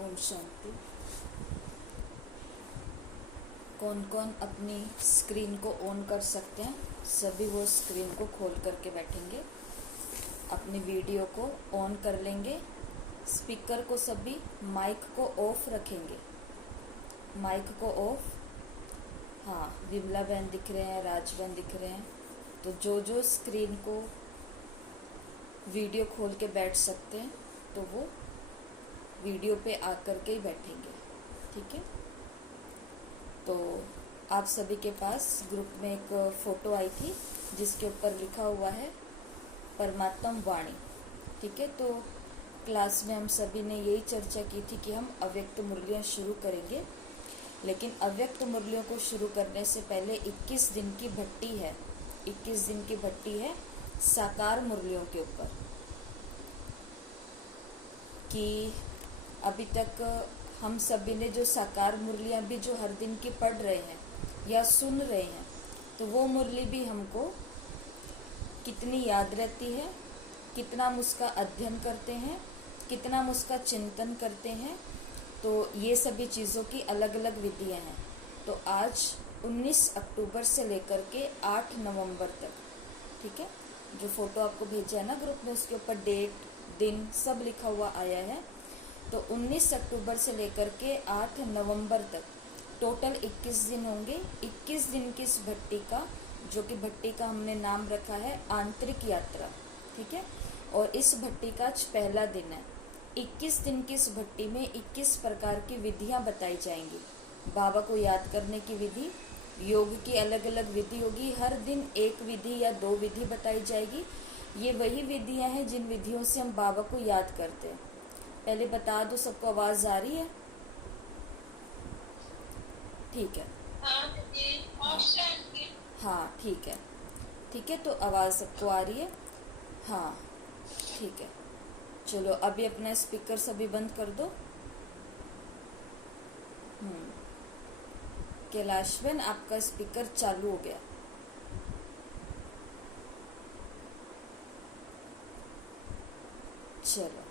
ओम शांति। कौन कौन अपनी स्क्रीन को ऑन कर सकते हैं, सभी वो स्क्रीन को खोल करके बैठेंगे, अपनी वीडियो को ऑन कर लेंगे, स्पीकर को सभी माइक को ऑफ रखेंगे, माइक को ऑफ। हाँ, विमला बहन दिख रहे हैं, राज बहन दिख रहे हैं। तो जो जो स्क्रीन को वीडियो खोल के बैठ सकते हैं तो वो वीडियो पे आकर के ही बैठेंगे, ठीक है। तो आप सभी के पास ग्रुप में एक फ़ोटो आई थी जिसके ऊपर लिखा हुआ है परमात्मा वाणी, ठीक है। तो क्लास में हम सभी ने यही चर्चा की थी कि हम अव्यक्त मुरलियाँ शुरू करेंगे, लेकिन अव्यक्त मुरलियों को शुरू करने से पहले 21 दिन की भट्टी है, 21 दिन की भट्टी है साकार मुरलियों के ऊपर। कि अभी तक हम सभी ने जो साकार मुरलियाँ भी जो हर दिन की पढ़ रहे हैं या सुन रहे हैं, तो वो मुरली भी हमको कितनी याद रहती है, कितना हम उसका अध्ययन करते हैं, कितना हम उसका चिंतन करते हैं, तो ये सभी चीज़ों की अलग अलग विधियाँ हैं। तो आज 19 अक्टूबर से लेकर के 8 नवंबर तक, ठीक है, जो फ़ोटो आपको भेजा है ना ग्रुप में, उसके ऊपर डेट दिन सब लिखा हुआ आया है। तो 19 अक्टूबर से लेकर के 8 नवंबर तक टोटल 21 दिन होंगे। 21 दिन की इस भट्टी का, जो कि भट्टी का हमने नाम रखा है आंतरिक यात्रा, ठीक है। और इस भट्टी का आज पहला दिन है। 21 दिन की इस भट्टी में 21 प्रकार की विधियां बताई जाएंगी। बाबा को याद करने की विधि, योग की अलग अलग विधि होगी, हर दिन एक विधि या 2 विधि बताई जाएगी। ये वही विधियां हैं जिन विधियों से हम बाबा को याद करते हैं। पहले बता दो, सबको आवाज़ आ रही है? ठीक है, हाँ ठीक है, ठीक है। तो आवाज़ सबको आ रही है? हाँ ठीक है। चलो अभी अपना स्पीकर सभी बंद कर दो। कैलाशवन, आपका स्पीकर चालू हो गया। चलो,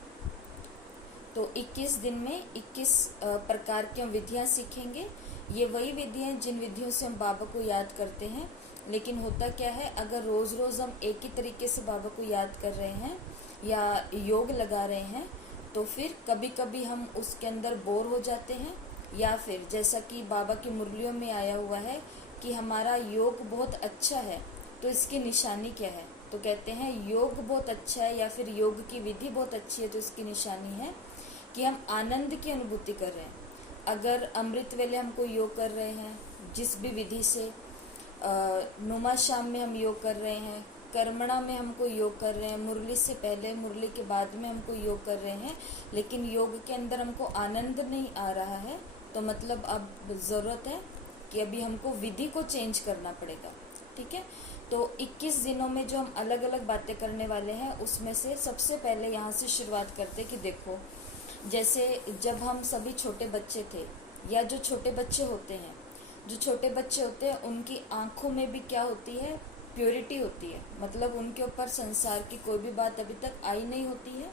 तो 21 दिन में 21 प्रकार की हम विधियाँ सीखेंगे। ये वही विधियाँ जिन विधियों से हम बाबा को याद करते हैं, लेकिन होता क्या है, अगर रोज़ रोज़ हम एक ही तरीके से बाबा को याद कर रहे हैं या योग लगा रहे हैं, तो फिर कभी कभी हम उसके अंदर बोर हो जाते हैं, या फिर जैसा कि बाबा की मुरलियों में आया हुआ है कि हमारा योग बहुत अच्छा है, तो इसकी निशानी क्या है? तो कहते हैं योग बहुत अच्छा है या फिर योग की विधि बहुत अच्छी है, तो इसकी निशानी है कि हम आनंद की अनुभूति कर रहे हैं। अगर अमृत वेले हम कोई योग कर रहे हैं, जिस भी विधि से, नुमा शाम में हम योग कर रहे हैं, कर्मणा में हम कोई योग कर रहे हैं, मुरली से पहले मुरली के बाद में हम कोई योग कर रहे हैं, लेकिन योग के अंदर हमको आनंद नहीं आ रहा है, तो मतलब अब ज़रूरत है कि अभी हमको विधि को चेंज करना पड़ेगा, ठीक है। तो 21 दिनों में जो हम अलग अलग बातें करने वाले हैं, उसमें से सबसे पहले यहाँ से शुरुआत करते कि देखो, जैसे जब हम सभी छोटे बच्चे थे, या जो छोटे बच्चे होते हैं, जो छोटे बच्चे होते हैं उनकी आँखों में भी क्या होती है? प्योरिटी होती है, मतलब उनके ऊपर संसार की कोई भी बात अभी तक आई नहीं होती है।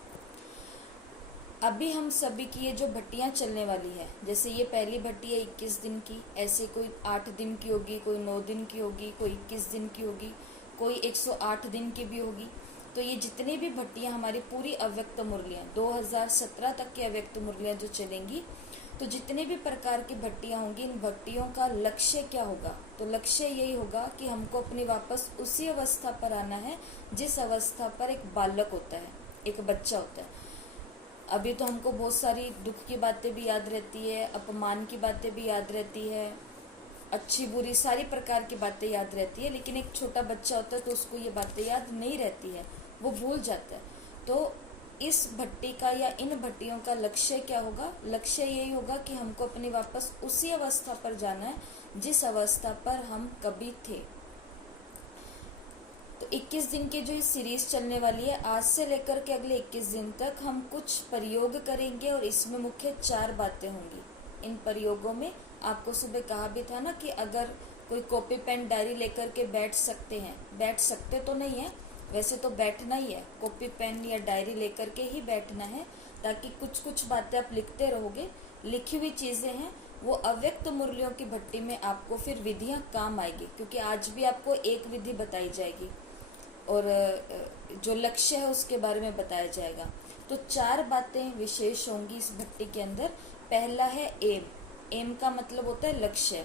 अभी हम सभी की ये जो भट्टियाँ चलने वाली है, जैसे ये पहली भट्टी है 21 दिन की, ऐसे कोई 8 दिन की होगी, कोई 9 दिन की होगी, कोई 21 दिन की होगी, कोई 108 दिन की भी होगी। तो ये जितनी भी भट्टियाँ हमारी पूरी अव्यक्त मुरलियाँ 2017 तक की अव्यक्त मुरलियाँ जो चलेंगी, तो जितने भी प्रकार की भट्टियाँ होंगी, इन भट्टियों का लक्ष्य क्या होगा? तो लक्ष्य यही होगा कि हमको अपनी वापस उसी अवस्था पर आना है जिस अवस्था पर एक बालक होता है, एक बच्चा होता है। अभी तो हमको बहुत सारी दुख की बातें भी याद रहती है, अपमान की बातें भी याद रहती है, अच्छी बुरी सारी प्रकार की बातें याद रहती है, लेकिन एक छोटा बच्चा होता है तो उसको ये बातें याद नहीं रहती है, वो भूल जाता है। तो इस भट्टी का या इन भट्टियों का लक्ष्य क्या होगा? लक्ष्य यही होगा कि हमको अपनी वापस उसी अवस्था पर जाना है जिस अवस्था पर हम कभी थे। तो 21 दिन की जो ये सीरीज चलने वाली है, आज से लेकर के अगले 21 दिन तक हम कुछ प्रयोग करेंगे, और इसमें मुख्य 4 बातें होंगी। इन प्रयोगों में आपको सुबह कहा भी था ना कि अगर कोई कॉपी पेन डायरी लेकर के बैठ सकते हैं, बैठ सकते तो नहीं है, वैसे तो बैठना ही है, कॉपी पेन या डायरी लेकर के ही बैठना है, ताकि कुछ कुछ बातें आप लिखते रहोगे, लिखी हुई चीज़ें हैं वो अव्यक्त मुरलियों की भट्टी में आपको फिर विधियां काम आएगी, क्योंकि आज भी आपको एक विधि बताई जाएगी और जो लक्ष्य है उसके बारे में बताया जाएगा। तो 4 बातें विशेष होंगी इस भट्टी के अंदर। पहला है एम। एम का मतलब होता है लक्ष्य।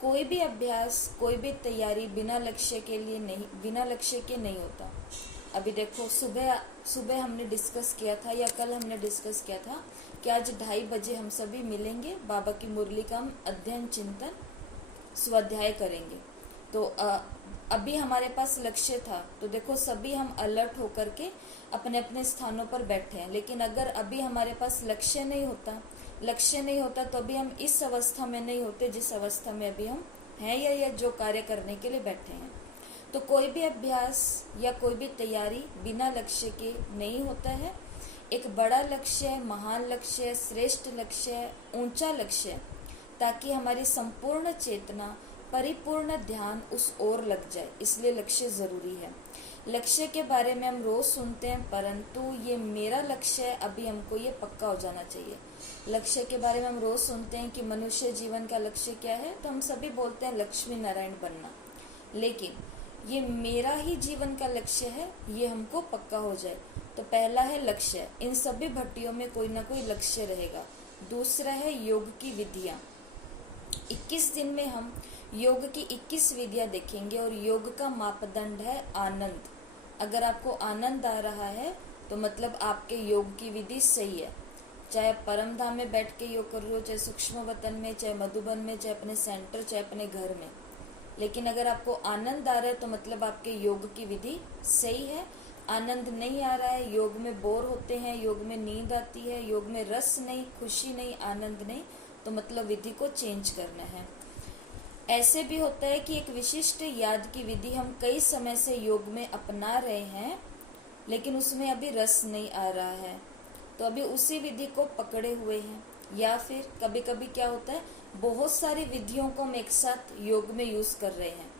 कोई भी अभ्यास, कोई भी तैयारी बिना लक्ष्य के लिए नहीं, बिना लक्ष्य के नहीं होता। अभी देखो सुबह हमने डिस्कस किया था, या कल हमने डिस्कस किया था कि आज 2:30 बजे हम सभी मिलेंगे, बाबा की मुरली का हम अध्ययन चिंतन स्वाध्याय करेंगे। तो अभी हमारे पास लक्ष्य था, तो देखो सभी हम अलर्ट होकर के अपने अपने स्थानों पर बैठे हैं। लेकिन अगर अभी हमारे पास लक्ष्य नहीं होता तो अभी हम इस अवस्था में नहीं होते जिस अवस्था में अभी हम हैं, या जो कार्य करने के लिए बैठे हैं। तो कोई भी अभ्यास या कोई भी तैयारी बिना लक्ष्य के नहीं होता है। एक बड़ा लक्ष्य, महान लक्ष्य, श्रेष्ठ लक्ष्य, ऊंचा लक्ष्य, ताकि हमारी संपूर्ण चेतना, परिपूर्ण ध्यान उस ओर लग जाए, इसलिए लक्ष्य जरूरी है। लक्ष्य के बारे में हम रोज सुनते हैं, परंतु ये मेरा लक्ष्य है, अभी हमको ये पक्का हो जाना चाहिए। लक्ष्य के बारे में हम रोज सुनते हैं कि मनुष्य जीवन का लक्ष्य क्या है, तो हम सभी बोलते हैं लक्ष्मी नारायण बनना। लेकिन ये मेरा ही जीवन का लक्ष्य है, ये हमको पक्का हो जाए। तो पहला है लक्ष्य। इन सभी भट्टियों में कोई ना कोई लक्ष्य रहेगा। दूसरा है योग की विधियां। 21 दिन में हम योग की 21 विधियां देखेंगे और योग का मापदंड है आनंद। अगर आपको आनंद आ रहा है तो मतलब आपके योग की विधि सही है। चाहे परम धाम में बैठ के योग कर रहे हो, चाहे सूक्ष्म वतन में, चाहे मधुबन में, चाहे अपने सेंटर, चाहे अपने घर में, लेकिन अगर आपको आनंद आ रहा है तो मतलब आपके योग की विधि सही है। आनंद नहीं आ रहा है, योग में बोर होते हैं, योग में नींद आती है, योग में रस नहीं, खुशी नहीं, आनंद नहीं, तो मतलब विधि को चेंज करना है। ऐसे भी होता है कि एक विशिष्ट याद की विधि हम कई समय से योग में अपना रहे हैं, लेकिन उसमें अभी रस नहीं आ रहा है, तो अभी उसी विधि को पकड़े हुए हैं। या फिर कभी कभी क्या होता है, बहुत सारी विधियों को हम एक साथ योग में यूज कर रहे हैं।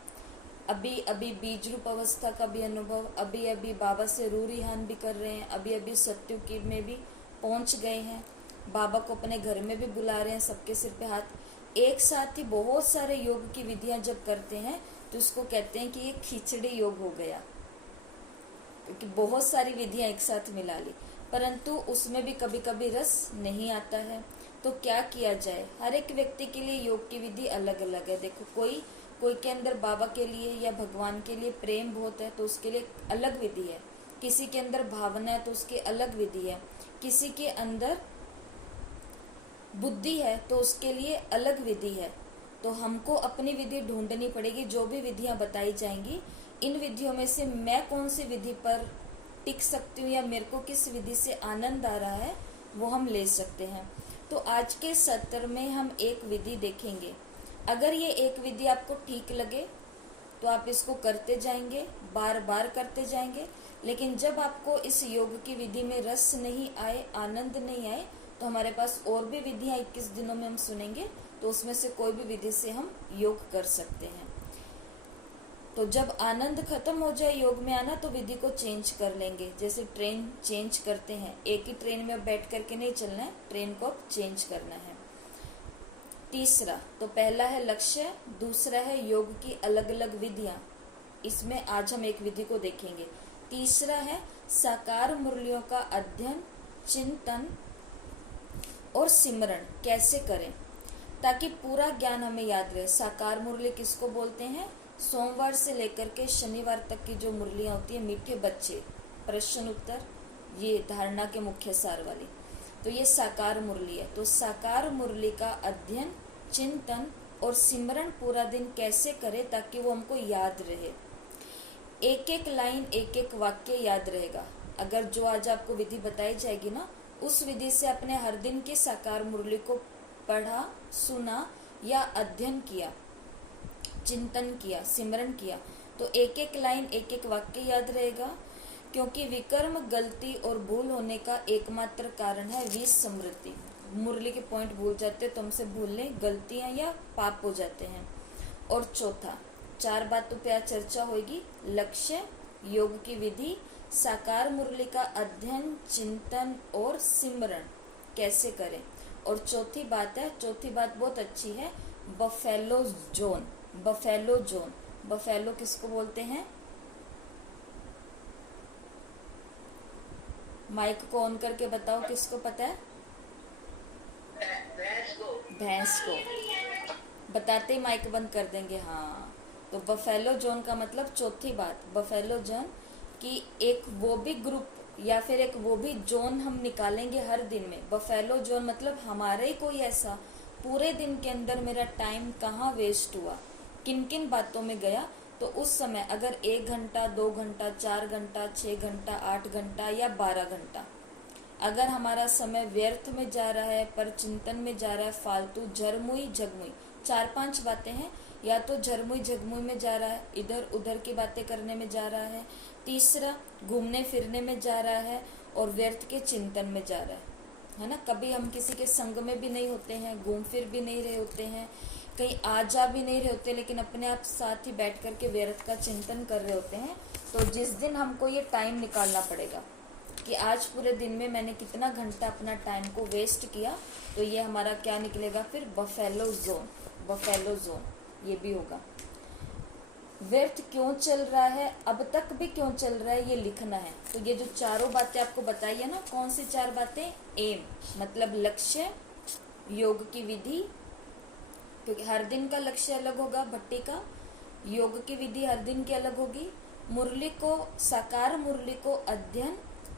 अभी बीज रूप अवस्था का भी अनुभव, अभी बाबा से रूरिहान भी कर रहे हैं, अभी सत्युग में भी पहुंच गए हैं, बाबा को अपने घर में भी बुला रहे हैं, सबके सिर पे हाथ। एक साथ ही बहुत सारे योग की विधियां जब करते हैं तो उसको कहते हैं कि ये खिचड़ी योग हो गया, क्योंकि बहुत सारी विधियां एक साथ मिला ली, परंतु उसमें भी कभी कभी रस नहीं आता है। तो क्या किया जाए? हर एक व्यक्ति के लिए योग की विधि अलग अलग है। देखो कोई के अंदर बाबा के लिए या भगवान के लिए प्रेम बहुत है तो उसके लिए अलग विधि है, किसी के अंदर भावना है तो उसकी अलग विधि है, किसी के अंदर बुद्धि है तो उसके लिए अलग विधि है। तो हमको अपनी विधि ढूंढनी पड़ेगी। जो भी विधियां बताई जाएंगी, इन विधियों में से मैं कौन सी विधि पर टिक सकती हूँ या मेरे को किस विधि से आनंद आ रहा है, वो हम ले सकते हैं। तो आज के सत्र में हम एक विधि देखेंगे। अगर ये एक विधि आपको ठीक लगे तो आप इसको करते जाएंगे, बार बार करते जाएंगे। लेकिन जब आपको इस योग की विधि में रस नहीं आए, आनंद नहीं आए, तो हमारे पास और भी विधियां 21 दिनों में हम सुनेंगे, तो उसमें से कोई भी विधि से हम योग कर सकते हैं। तो जब आनंद खत्म हो जाए योग में आना, तो विधि को चेंज कर लेंगे। जैसे ट्रेन चेंज करते हैं, एक ही ट्रेन में बैठ करके नहीं चलना है, ट्रेन को अब चेंज करना है। तीसरा, तो पहला है लक्ष्य, दूसरा है योग की अलग अलग विधियां, इसमें आज हम एक विधि को देखेंगे। तीसरा है साकार मुरलियों का अध्ययन, चिंतन और सिमरण कैसे करें ताकि पूरा ज्ञान हमें याद रहे। साकार मुरली किसको बोलते हैं? सोमवार से लेकर के शनिवार तक की जो मुरलियां होती है, मीठे बच्चे, प्रश्न उत्तर, ये धारणा के मुख्य सार वाली, तो ये साकार मुरली है। तो साकार मुरली का अध्ययन, चिंतन और सिमरण पूरा दिन कैसे करें ताकि वो हमको याद रहे। एक एक लाइन, एक एक वाक्य याद रहेगा। अगर जो आज आपको विधि बताई जाएगी ना, उस विधि से अपने हर दिन की साकार मुरली को पढ़ा, सुना या अध्ययन किया, चिंतन किया, सिमरण किया, तो एक एक लाइन, एक एक वाक्य याद रहेगा। क्योंकि विकर्म, गलती और भूल होने का एकमात्र कारण है विस्मृति। मुरली के पॉइंट भूल जाते तो हमसे भूलने, गलतियां या पाप हो जाते हैं। और चौथा, 4 बातों पे आज चर्चा होगी। लक्ष्य, योग की विधि, साकार मुरली का अध्ययन, चिंतन और सिमरन कैसे करें। और चौथी बात बहुत अच्छी है, बफेलो जोन। बफेलो किसको बोलते हैं? माइक को ऑन करके बताओ, किसको पता है? भैंस को। बताते ही माइक बंद कर देंगे। हाँ, तो बफेलो जोन का मतलब, चौथी बात, बफेलो जोन कि एक वो भी ग्रुप या फिर एक वो भी जोन हम निकालेंगे हर दिन में। बफेलो जोन मतलब हमारे ही कोई ऐसा पूरे दिन के अंदर मेरा टाइम कहाँ वेस्ट हुआ, किन किन बातों में गया, तो उस समय अगर 1 घंटा, 2 घंटा, 4 घंटा, 6 घंटा, 8 घंटा या 12 घंटा अगर हमारा समय व्यर्थ में जा रहा है, पर चिंतन में जा रहा है, फालतू झरमुई झगमुई 4-5 बातें हैं, या तो झरमुई झगमुई में जा रहा है, इधर उधर की बातें करने में जा रहा है, तीसरा घूमने फिरने में जा रहा है, और व्यर्थ के चिंतन में जा रहा है ना। कभी हम किसी के संग में भी नहीं होते हैं, घूम फिर भी नहीं रहे होते हैं, कहीं आ जा भी नहीं रहे होते, लेकिन अपने आप साथ ही बैठ करके व्यर्थ का चिंतन कर रहे होते हैं। तो जिस दिन हमको ये टाइम निकालना पड़ेगा कि आज पूरे दिन में मैंने कितना घंटा अपना टाइम को वेस्ट किया, तो ये हमारा क्या निकलेगा फिर? बफेलो जोन ये भी होगा। व्यर्थ क्यों चल रहा है, अब तक भी क्यों चल रहा है, ये लिखना है। तो ये जो चारों बातें आपको बताई है ना, कौन सी 4 बातें? एम मतलब लक्ष्य, योग की विधि, क्योंकि हर दिन का लक्ष्य अलग होगा भट्टी का, योग की विधि हर दिन की अलग होगी, मुरली को, साकार मुरली को अध्ययन,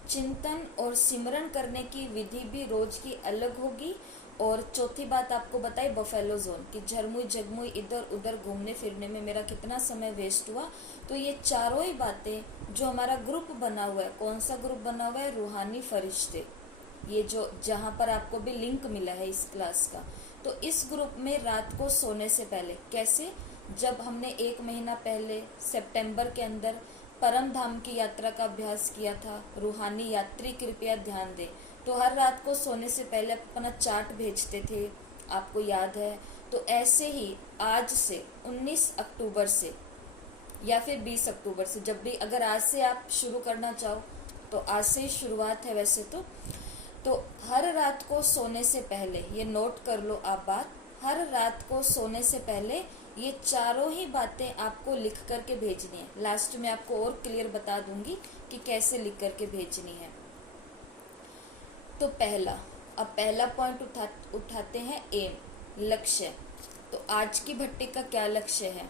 चिंतन और सिमरन करने की विधि भी रोज की अलग होगी, और चौथी बात आपको बताई बफेलो जोन कि झरमुई झगमुई इधर उधर घूमने फिरने में मेरा कितना समय वेस्ट हुआ। तो ये चारों ही बातें जो हमारा ग्रुप बना हुआ है, कौन सा ग्रुप बना हुआ है? रूहानी फरिश्ते, ये जो जहाँ पर आपको भी लिंक मिला है इस क्लास का। तो इस ग्रुप में रात को सोने से पहले कैसे, जब हमने 1 महीना पहले सितंबर के अंदर परम धाम की यात्रा का अभ्यास किया था, रूहानी यात्री कृपया ध्यान दें, तो हर रात को सोने से पहले अपना चार्ट भेजते थे, आपको याद है। तो ऐसे ही आज से 19 अक्टूबर से या फिर 20 अक्टूबर से, जब भी अगर आज से आप शुरू करना चाहो तो आज से ही शुरुआत है वैसे तो हर रात को सोने से पहले, ये नोट कर लो आप बात, हर रात को सोने से पहले ये चारों ही बातें आपको लिख करके भेजनी है। लास्ट में आपको और क्लियर बता दूंगी कि कैसे लिख करके भेजनी है। तो पहला पॉइंट उठाते हैं, एम, लक्ष्य। तो आज की भट्टी का क्या लक्ष्य है?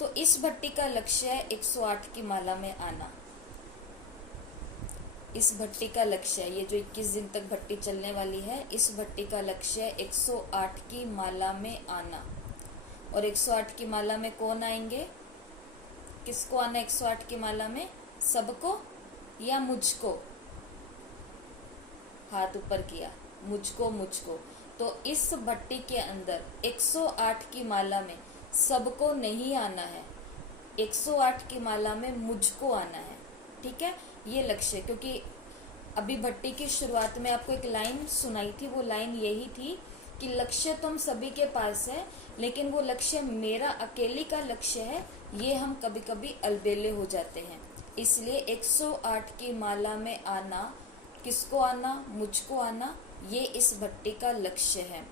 तो इस भट्टी का लक्ष्य है 108 की माला में आना। इस भट्टी का लक्ष्य है, ये जो 21 दिन तक भट्टी चलने वाली है, इस भट्टी का लक्ष्य है 108 की माला में आना। और 108 की माला में कौन आएंगे? किसको आना 108 की माला में? सबको या मुझको? हाथ ऊपर किया, मुझको। तो इस भट्टी के अंदर 108 की माला में सबको नहीं आना है, 108 की माला में मुझको आना है। ठीक है, ये लक्ष्य। क्योंकि अभी भट्टी की शुरुआत में आपको एक लाइन सुनाई थी, वो लाइन यही थी कि लक्ष्य तुम सभी के पास है, लेकिन वो लक्ष्य मेरा अकेली का लक्ष्य है, ये हम कभी कभी अलबेले हो जाते हैं। इसलिए 108 की माला में आना, किसको आना? मुझको आना, ये इस भट्टी का लक्ष्य है।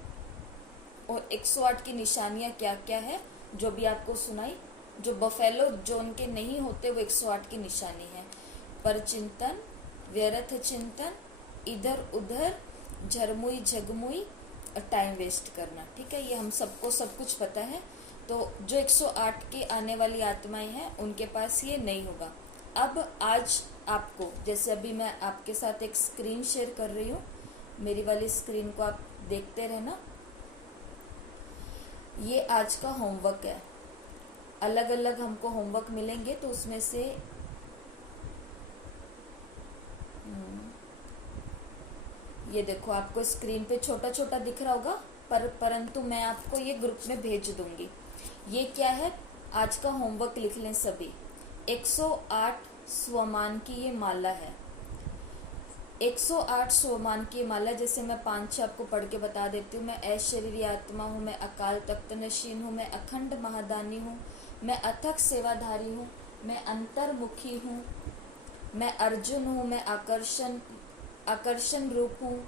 और 108 की निशानियां क्या क्या है जो भी आपको सुनाई, जो बफेलो जोन के नहीं होते वो 108 की निशानी है। पर चिंतन, व्यर्थ चिंतन, इधर उधर, झरमुई झगमुई, टाइम वेस्ट करना। ठीक है, ये हम सबको सब कुछ पता है। तो जो 108 की आने वाली आत्माएं हैं उनके पास ये नहीं होगा। अब आज आपको, जैसे अभी मैं आपके साथ एक स्क्रीन शेयर कर रही हूँ, मेरी वाली स्क्रीन को आप देखते रहना। ये आज का होमवर्क है, अलग अलग हमको होमवर्क मिलेंगे, तो उसमें से ये देखो आपको स्क्रीन पे छोटा छोटा दिख रहा होगा, परंतु मैं आपको ये ग्रुप में भेज दूंगी। ये क्या है, आज का होमवर्क लिख लें सभी। 108 स्वमान की ये माला है, 108 स्वमान की माला। जैसे मैं 5-6 आपको पढ़ के बता देती हूँ। मैं ऐशरीरी आत्मा हूँ, मैं अकाल तख्त नशीन हूँ, मैं अखंड महादानी हूँ, मैं अथक सेवाधारी हूँ, मैं अंतर्मुखी हूँ, मैं अर्जुन हूँ, मैं आकर्षण रूप हूँ,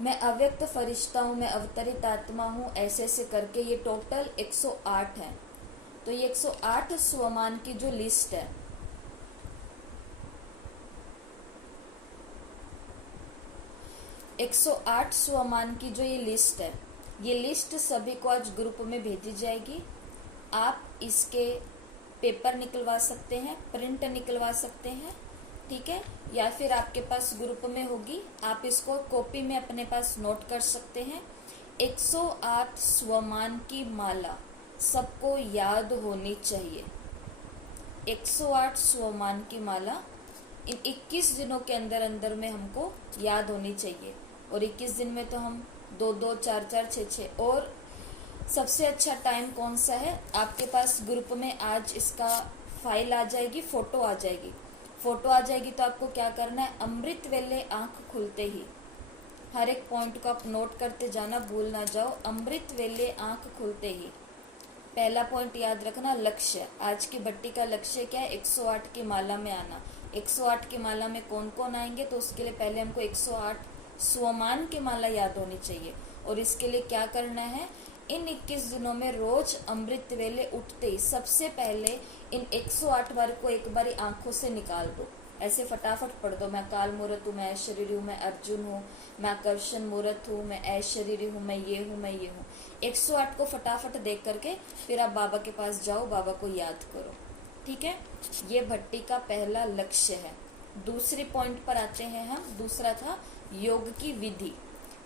मैं अव्यक्त फरिश्ता हूँ, मैं अवतरित आत्मा हूँ, ऐसे ऐसे करके ये टोटल 108 है। तो ये 108 स्वमान की जो लिस्ट है, 108 स्वमान की जो ये लिस्ट है, ये लिस्ट सभी को आज ग्रुप में भेजी जाएगी। आप इसके पेपर निकलवा सकते हैं, प्रिंट निकलवा सकते हैं, ठीक है, या फिर आपके पास ग्रुप में होगी, आप इसको कॉपी में अपने पास नोट कर सकते हैं। 108 स्वमान की माला सबको याद होनी चाहिए। 108 स्वमान की माला इन 21 दिनों के अंदर अंदर में हमको याद होनी चाहिए। और 21 दिन में तो हम 2-2, 4-4, 6-6। और सबसे अच्छा टाइम कौन सा है, आपके पास ग्रुप में आज इसका फाइल आ जाएगी, फोटो आ जाएगी। फोटो आ जाएगी तो आपको क्या करना है, अमृत वेले आंख खुलते ही हर एक पॉइंट को आप नोट करते जाना, भूल ना जाओ। अमृत वेले आंख खुलते ही पहला पॉइंट याद रखना, लक्ष्य। आज की भट्टी का लक्ष्य क्या है, 108 की माला में आना। 108 की माला में कौन कौन आएंगे, तो उसके लिए पहले हमको 108 स्वमान की माला याद होनी चाहिए। और इसके लिए क्या करना है, इन 21 दिनों में रोज अमृत वेले उठते ही सबसे पहले इन 108 बार को एक बारी आंखों से निकाल दो। ऐसे फटाफट पढ़ दो, मैं काल मूर्त हूँ, मैं ऐशरीरी हूँ, मैं अर्जुन हूँ, मैं आकर्षण मूर्त हूँ, मैं ऐशरीरी हूँ, मैं ये हूँ, मैं ये हूँ। 108 को फटाफट देख करके फिर आप बाबा के पास जाओ, बाबा को याद करो, ठीक है। ये भट्टी का पहला लक्ष्य है। दूसरी पॉइंट पर आते हैं हम। दूसरा था योग की विधि।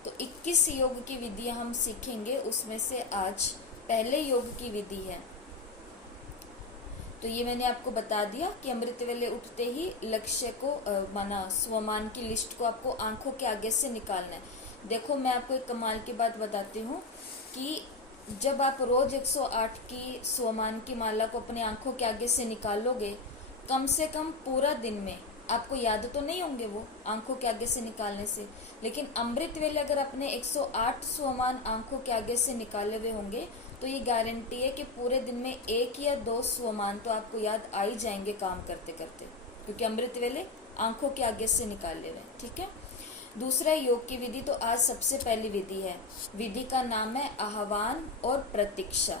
तो 21 योग की विधियां हम सीखेंगे, उसमें से आज पहले योग की विधि है। तो ये मैंने आपको बता दिया कि अमृत वेले उठते ही लक्ष्य को माना स्वमान की लिस्ट को आपको आंखों के आगे से निकालना है। देखो मैं आपको एक कमाल की बात बताती हूँ कि जब आप रोज 108 की स्वमान की माला को अपने आंखों के आगे से निकालोगे, कम से कम पूरा दिन में आपको याद तो नहीं होंगे वो आंखों के आगे से निकालने से, लेकिन अमृत वेले अगर अपने 108 स्वमान आंखों के आगे से निकाले हुए होंगे तो ये गारंटी है कि पूरे दिन में 1 या 2 स्वमान तो आपको याद आ ही जाएंगे काम करते करते, क्योंकि अमृत वेले आंखों के आगे से निकाले हुए, ठीक है। दूसरा योग की विधि। तो आज सबसे पहली विधि है, विधि का नाम है आह्वान और प्रतीक्षा।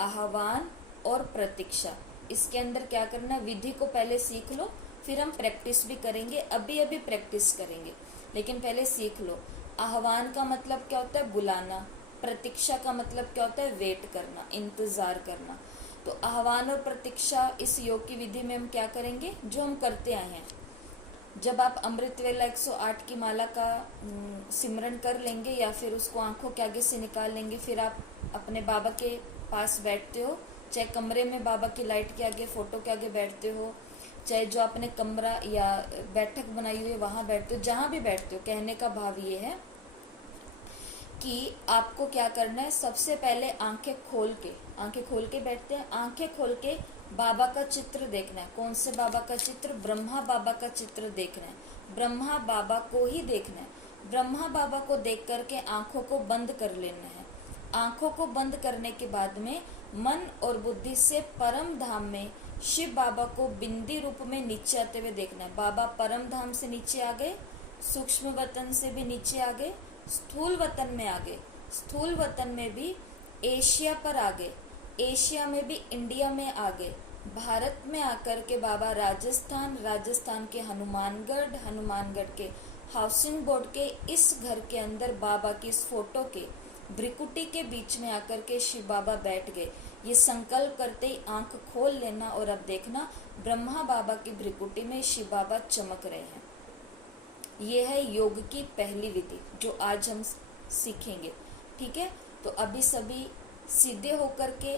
आह्वान और प्रतीक्षा, इसके अंदर क्या करना, विधि को पहले सीख लो, फिर हम प्रैक्टिस भी करेंगे। अभी अभी प्रैक्टिस करेंगे, लेकिन पहले सीख लो। आह्वान का मतलब क्या होता है, बुलाना। प्रतीक्षा का मतलब क्या होता है, वेट करना, इंतजार करना। तो आह्वान और प्रतीक्षा इस योग की विधि में हम क्या करेंगे, जो हम करते आए हैं। जब आप अमृत वेला 108 की माला का सिमरन कर लेंगे या फिर उसको आंखों के आगे से निकाल लेंगे, फिर आप अपने बाबा के पास बैठते हो, चाहे कमरे में बाबा की लाइट के आगे, फोटो के आगे बैठते हो, चाहे जो आपने कमरा या बैठक बनाई हुई है वहां बैठते हो, जहां भी बैठते हो। कहने का भाव ये है कि आपको क्या करना है, सबसे पहले आंखें खोल के बैठते हैं। आंखें खोल के बाबा का चित्र देखना है। कौन से बाबा का चित्र, ब्रह्मा बाबा का चित्र देखना है। ब्रह्मा बाबा को ही देखना है। ब्रह्मा बाबा को देख करके आंखों को बंद कर लेना है। आंखों को बंद करने के बाद में मन और बुद्धि से परम धाम में शिव बाबा को बिंदी रूप में नीचे आते हुए देखना है। बाबा परम धाम से नीचे आ गए, सूक्ष्म वतन से भी नीचे आ गए, स्थूल वतन में आ गए, स्थूल वतन में भी एशिया पर आ गए, एशिया में भी इंडिया में आ गए, भारत में आकर के बाबा राजस्थान के हनुमानगढ़ के हाउसिंग बोर्ड के इस घर के अंदर बाबा की इस फोटो के भ्रिकुटी के बीच में आकर के शिव बाबा बैठ गए। ये संकल्प करते ही आंख खोल लेना और अब देखना ब्रह्मा बाबा की भ्रिकुटी में शिव बाबा चमक रहे हैं। ये है योग की पहली विधि जो आज हम सीखेंगे, ठीक है। तो अभी सभी सीधे होकर के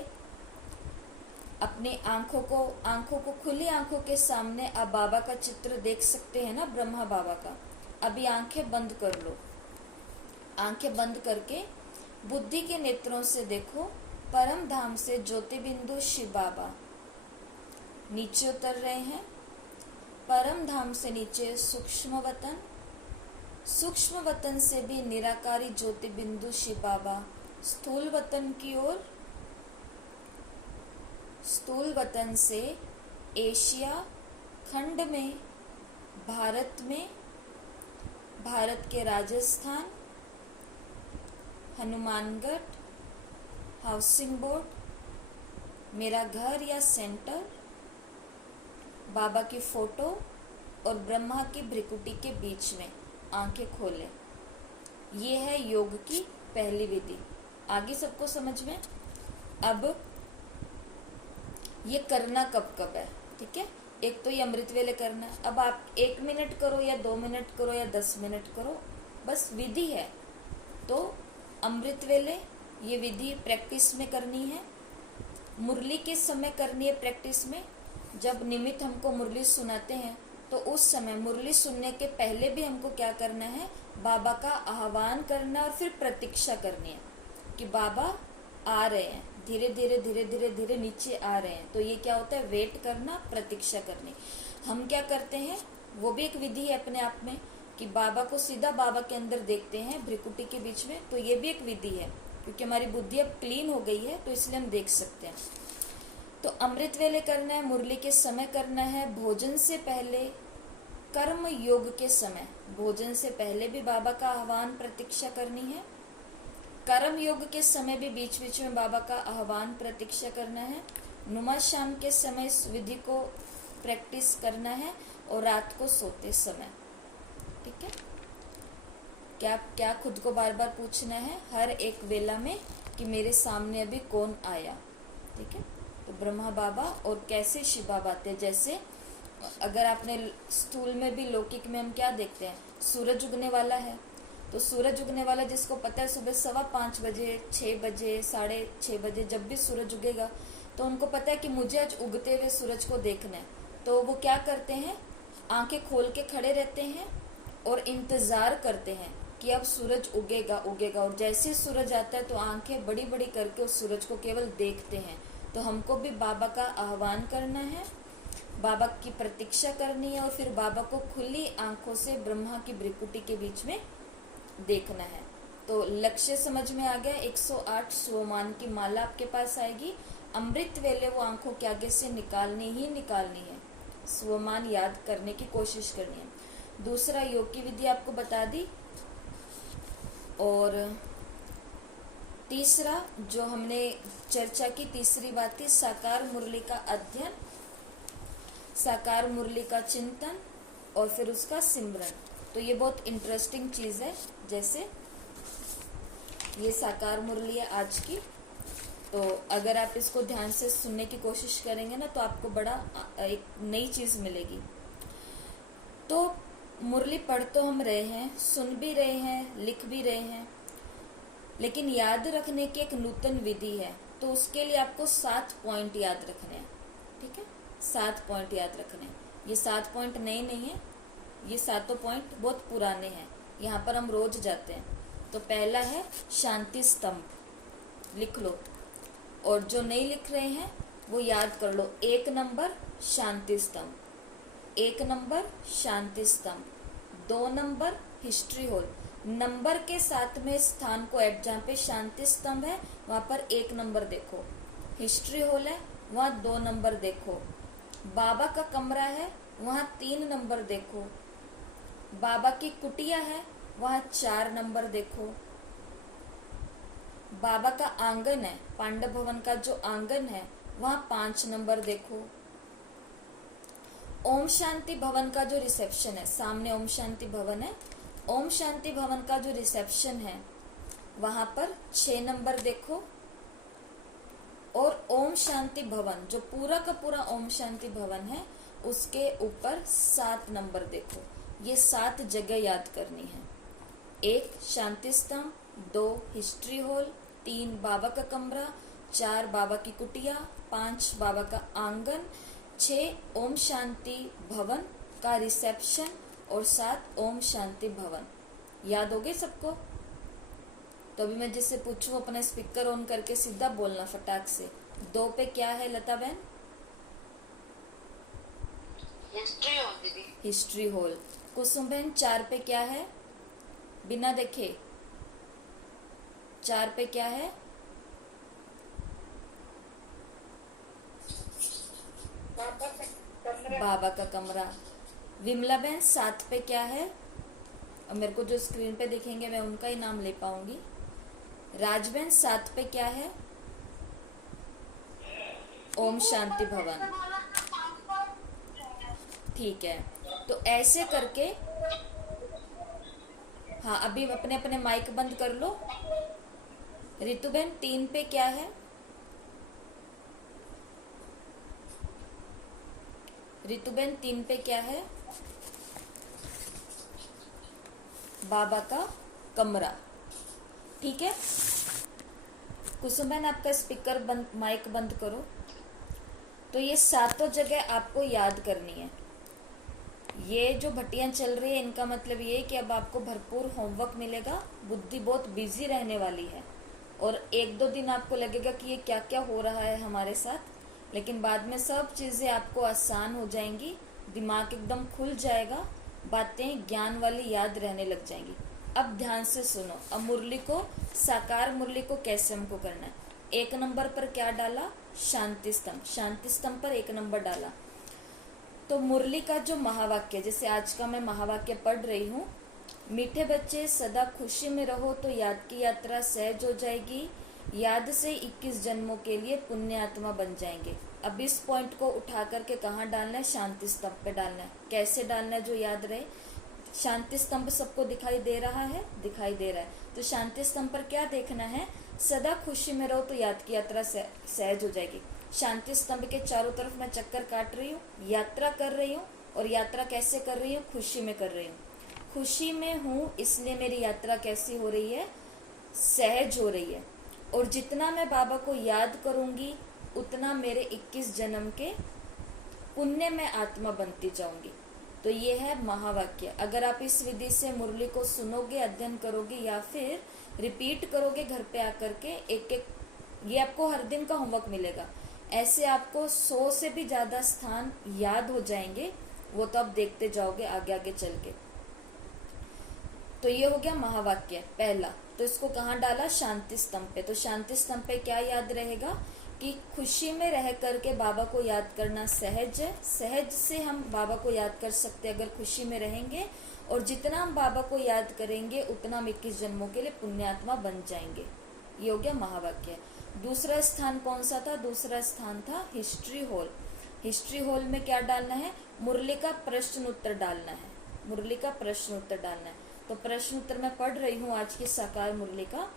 अपने आंखों को खुली आंखों के सामने आप बाबा का चित्र देख सकते हैं ना, ब्रह्मा बाबा का। अभी आंखें बंद कर लो। आंखें बंद करके बुद्धि के नेत्रों से देखो, परम धाम से ज्योति बिंदु शिव बाबा नीचे उतर रहे हैं। परम धाम से नीचे सूक्ष्म वतन से भी निराकारी ज्योति बिंदु शिव बाबा स्थूल वतन से एशिया खंड में, भारत में, भारत के राजस्थान, हनुमानगढ़, हाउसिंग बोर्ड, मेरा घर या सेंटर, बाबा की फोटो और ब्रह्मा की भ्रिकुटी के बीच में आंखें खोलें। ये है योग की पहली विधि। आगे सबको समझ में? अब ये करना कब कब है, ठीक है? एक तो ये अमृत वेले करना है। अब आप 1 मिनट करो या 2 मिनट करो या 10 मिनट करो, बस विधि है। तो अमृत वेले ये विधि प्रैक्टिस में करनी है, मुरली के समय करनी है प्रैक्टिस में। जब निमित्त हमको मुरली सुनाते हैं तो उस समय मुरली सुनने के पहले भी हमको क्या करना है, बाबा का आह्वान करना और फिर प्रतीक्षा करनी है कि बाबा आ रहे हैं, धीरे धीरे धीरे धीरे धीरे नीचे आ रहे हैं। तो ये क्या होता है, वेट करना, प्रतीक्षा करनी। हम क्या करते हैं, वो भी एक विधि है अपने आप में कि बाबा को सीधा बाबा के अंदर देखते हैं भ्रिकुटी के बीच में। तो ये भी एक विधि है, क्योंकि हमारी बुद्धि अब क्लीन हो गई है तो इसलिए हम देख सकते हैं। तो अमृत वेले करना है, मुरली के समय करना है, भोजन से पहले, कर्म योग के समय, भोजन से पहले भी बाबा का आह्वान प्रतीक्षा करनी है, कर्म योग के समय भी बीच बीच में बाबा का आह्वान प्रतीक्षा करना है, नुमा शाम के समय इस विधि को प्रैक्टिस करना है और रात को सोते समय। ठीक है? क्या क्या खुद को बार बार पूछना है हर एक वेला में कि मेरे सामने अभी कौन आया। ठीक है? तो ब्रह्मा बाबा और कैसे शिव बाबा आते हैं। जैसे अगर आपने स्थूल में भी लौकिक में हम क्या देखते हैं, सूरज उगने वाला है, तो सूरज उगने वाला जिसको पता है सुबह 5:15 बजे, 6 बजे, 6:30 बजे, जब भी सूरज उगेगा तो उनको पता है कि मुझे आज उगते हुए सूरज को देखना है। तो वो क्या करते हैं, आंखें खोल के खड़े रहते हैं और इंतजार करते हैं कि अब सूरज उगेगा उगेगा। और जैसे सूरज आता है तो आंखें बड़ी बड़ी करके उस सूरज को केवल देखते हैं। तो हमको भी बाबा का आह्वान करना है, बाबा की प्रतीक्षा करनी है और फिर बाबा को खुली आंखों से ब्रह्मा की भ्रिकुटी के बीच में देखना है। तो लक्ष्य समझ में आ गया। 108 स्वमान की माला आपके पास आएगी, अमृत वेले वो आंखों के आगे से निकालनी ही निकालनी है, स्वमान याद करने की कोशिश करनी है। दूसरा योग की विधि आपको बता दी। और तीसरा जो हमने चर्चा की, तीसरी बात थी साकार मुरली का अध्ययन, साकार मुरली का चिंतन और फिर उसका सिमरन। तो ये बहुत इंटरेस्टिंग चीज़ है। जैसे ये साकार मुरली है आज की, तो अगर आप इसको ध्यान से सुनने की कोशिश करेंगे ना तो आपको बड़ा एक नई चीज़ मिलेगी। तो मुरली पढ़ तो हम रहे हैं, सुन भी रहे हैं, लिख भी रहे हैं, लेकिन याद रखने की एक नूतन विधि है। तो उसके लिए आपको 7 पॉइंट याद रखने हैं। ठीक है? 7 पॉइंट याद रखने हैं। ये 7 पॉइंट नए नहीं है, ये 7 पॉइंट बहुत पुराने हैं, यहाँ पर हम रोज जाते हैं। तो पहला है शांति स्तंभ, लिख लो। और जो नहीं लिख रहे हैं वो याद कर लो। 1 नंबर शांति स्तंभ, 1 नंबर शांति स्तंभ, 2 नंबर हिस्ट्री हॉल। नंबर के साथ में स्थान को ऐड, जहाँ पे शांति स्तंभ है वहाँ पर 1 नंबर देखो, हिस्ट्री हॉल है वहाँ 2 नंबर देखो, बाबा का कमरा है वहाँ 3 नंबर देखो, बाबा की कुटिया है वहाँ 4 नंबर देखो, बाबा का आंगन है, पांडव भवन का जो आंगन है वहाँ 5 नंबर देखो, ओम शांति भवन का जो रिसेप्शन है, सामने ओम शांति भवन है, ओम शांति भवन का जो रिसेप्शन है वहां पर 6 नंबर देखो, और ओम शांति भवन जो पूरा का पूरा ओम शांति भवन है उसके ऊपर 7 नंबर देखो। ये 7 जगह याद करनी है। 1 शांति स्तंभ, 2 हिस्ट्री हॉल, 3 बाबा का कमरा, 4 बाबा की कुटिया, 5 बाबा का आंगन, 6 ओम शांति भवन का रिसेप्शन और 7 ओम शांति भवन। याद हो गए सबको? तो अभी मैं जिससे पूछूं अपना स्पीकर ऑन करके सीधा बोलना फटाक से। 2 पे क्या है लता बहन? हिस्ट्री हॉल दीदी। History hall. कुसुम बहन 4 पे क्या है? बिना देखे 4 पे क्या है? बाबा का कमरा। विमला बहन 7 पे क्या है? और मेरे को जो स्क्रीन पे दिखेंगे मैं उनका ही नाम ले पाऊंगी। राजबहन 7 पे क्या है? ओम शांति भवन। ठीक है, तो ऐसे करके, हाँ अभी अपने अपने माइक बंद कर लो। रितु बहन 3 पे क्या है? रितु बहन 3 पे क्या है? बाबा का कमरा। ठीक है, कुसुम बहन आपका स्पीकर बंद, माइक बंद करो। तो ये 7 जगह आपको याद करनी है। ये जो भट्टियां चल रही है इनका मतलब ये है कि अब आपको भरपूर होमवर्क मिलेगा, बुद्धि बहुत बिजी रहने वाली है और 1-2 दिन आपको लगेगा कि ये क्या क्या हो रहा है हमारे साथ, लेकिन बाद में सब चीज़ें आपको आसान हो जाएंगी, दिमाग एकदम खुल जाएगा, बातें ज्ञान वाली याद रहने लग जाएंगी। अब ध्यान से सुनो। अब मुरली को, साकार मुरली को कैसे हमको करना है। 1 नंबर पर क्या डाला? शांति स्तंभ। शांति स्तंभ पर 1 नंबर डाला। तो मुरली का जो महावाक्य, जैसे आज का मैं महावाक्य पढ़ रही हूँ, मीठे बच्चे सदा खुशी में रहो तो याद की यात्रा सहज हो जाएगी, याद से 21 जन्मों के लिए पुण्य आत्मा बन जाएंगे। अब इस पॉइंट को उठा करके कहाँ डालना है? शांति स्तंभ पे डालना है। कैसे डालना है जो याद रहे? शांति स्तंभ सबको दिखाई दे रहा है? दिखाई दे रहा है। तो शांति स्तंभ पर क्या देखना है? सदा खुशी में रहो तो याद की यात्रा सहज हो जाएगी। शांति स्तंभ के चारों तरफ मैं चक्कर काट रही हूँ, यात्रा कर रही हूँ, और यात्रा कैसे कर रही हूँ? खुशी में कर रही हूँ। खुशी में हूँ इसलिए मेरी यात्रा कैसी हो रही है? सहज हो रही है। और जितना मैं बाबा को याद करूंगी उतना मेरे 21 जन्म के पुण्य में आत्मा बनती जाऊंगी। तो ये है महावाक्य। अगर आप इस विधि से मुरली को सुनोगे, अध्ययन करोगे या फिर रिपीट करोगे घर पे आकर के, एक एक, ये आपको हर दिन का होमवर्क मिलेगा। ऐसे आपको 100 से भी ज्यादा स्थान याद हो जाएंगे, वो तो आप देखते जाओगे आगे आगे चल के। तो ये हो गया महावाक्य पहला। तो इसको कहाँ डाला? शांति स्तंभ पे। तो शांति स्तंभ पे क्या याद रहेगा कि खुशी में रह करके बाबा को याद करना सहज है। सहज से हम बाबा को याद कर सकते अगर खुशी में रहेंगे, और जितना हम बाबा को याद करेंगे उतना हम 21 जन्मों के लिए पुण्यात्मा बन जाएंगे। ये हो गया महावाक्य। दूसरा स्थान कौन सा था? दूसरा स्थान था हिस्ट्री हॉल। हिस्ट्री हॉल में क्या डालना है? मुरली का प्रश्न उत्तर डालना है। मुरली का प्रश्न उत्तर डालना है। तो प्रश्न उत्तर मैं पढ़ रही हूँ आज की साकार मुरली का।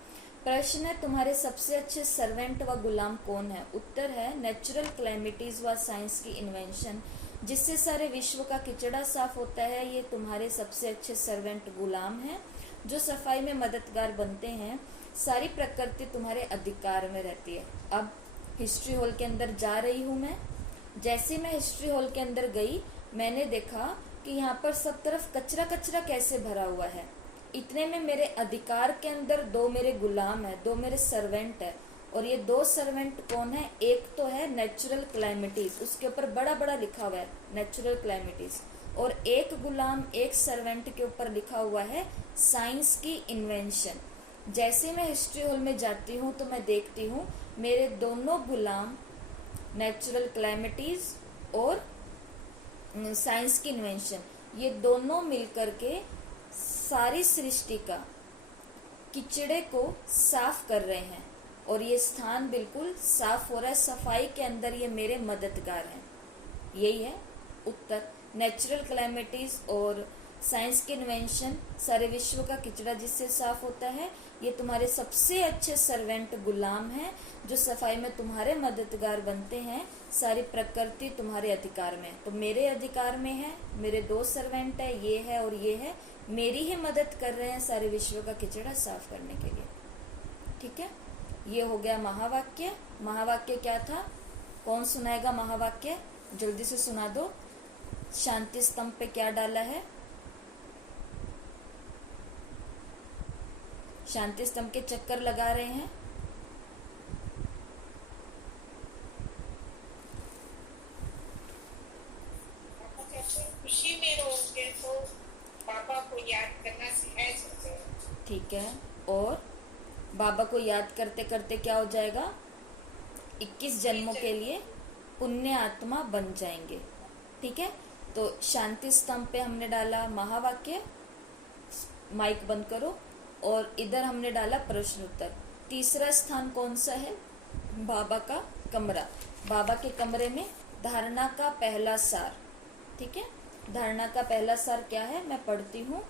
प्रश्न है, तुम्हारे सबसे अच्छे सर्वेंट व गुलाम कौन है? उत्तर है, नेचुरल क्लैमिटीज व साइंस की इन्वेंशन जिससे सारे विश्व का किचड़ा साफ होता है, ये तुम्हारे सबसे अच्छे सर्वेंट गुलाम हैं जो सफाई में मददगार बनते हैं। सारी प्रकृति तुम्हारे अधिकार में रहती है। अब हिस्ट्री हॉल के अंदर जा रही हूँ मैं। जैसे मैं हिस्ट्री हॉल के अंदर गई, मैंने देखा कि यहाँ पर सब तरफ कचरा कचरा कैसे भरा हुआ है। इतने में मेरे अधिकार के अंदर 2 मेरे गुलाम है, 2 मेरे सर्वेंट है। और ये 2 सर्वेंट कौन है? एक तो है नेचुरल क्लैमिटीज, उसके ऊपर बड़ा बड़ा लिखा हुआ है नेचुरल क्लैमिटीज, और एक गुलाम, एक सर्वेंट के ऊपर लिखा हुआ है साइंस की इन्वेंशन। जैसे मैं हिस्ट्री हॉल में जाती हूँ तो मैं देखती हूँ मेरे दोनों गुलाम नेचुरल क्लैमिटीज और साइंस की इन्वेंशन, ये दोनों मिलकर के सारी सृष्टि का किचड़े को साफ कर रहे हैं और ये स्थान बिल्कुल साफ हो रहा है। सफाई के अंदर ये मेरे मददगार हैं। यही है उत्तर। नेचुरल क्लैमिटीज और साइंस की इन्वेंशन, सारे विश्व का किचड़ा जिससे साफ होता है, ये तुम्हारे सबसे अच्छे सर्वेंट गुलाम हैं जो सफाई में तुम्हारे मददगार बनते हैं। सारी प्रकृति तुम्हारे अधिकार में है। तो मेरे अधिकार में है, मेरे 2 सर्वेंट है, ये है और ये है, मेरी ही मदद कर रहे हैं सारे विश्व का किचड़ा साफ करने के लिए। ठीक है, ये हो गया महावाक्य। महावाक्य क्या था? कौन सुनाएगा महावाक्य? जल्दी से सुना दो। शांति स्तंभ पे क्या डाला है? शांति स्तंभ के चक्कर लगा रहे हैं। खुशी में रहोगे तो बाबा को याद करना सहज हो जाएगा। ठीक है, और बाबा को याद करते करते क्या हो जाएगा? 21 जन्मों के लिए पुण्य आत्मा बन जाएंगे। ठीक है। तो शांति स्तंभ पे हमने डाला महावाक्य, माइक बंद करो, और इधर हमने डाला प्रश्न उत्तर। तीसरा स्थान कौन सा है? बाबा का कमरा। बाबा के कमरे में धारणा का पहला सार, ठीक है। धारणा का पहला सार क्या है, मैं पढ़ती हूँ।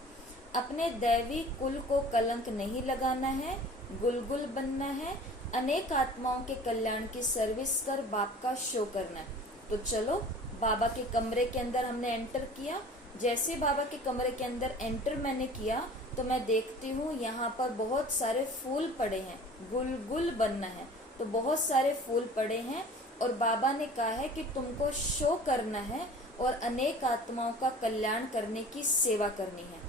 अपने दैवी कुल को कलंक नहीं लगाना है, गुलगुल बनना है, अनेक आत्माओं के कल्याण की सर्विस कर बाप का शो करना है। तो चलो, बाबा के कमरे के अंदर हमने एंटर किया। जैसे बाबा के कमरे के अंदर एंटर मैंने किया तो मैं देखती हूँ यहाँ पर बहुत सारे फूल पड़े हैं, गुलगुल बनना है। तो बहुत सारे फूल पड़े हैं और बाबा ने कहा है कि तुमको शो करना है और अनेक आत्माओं का कल्याण करने की सेवा करनी है।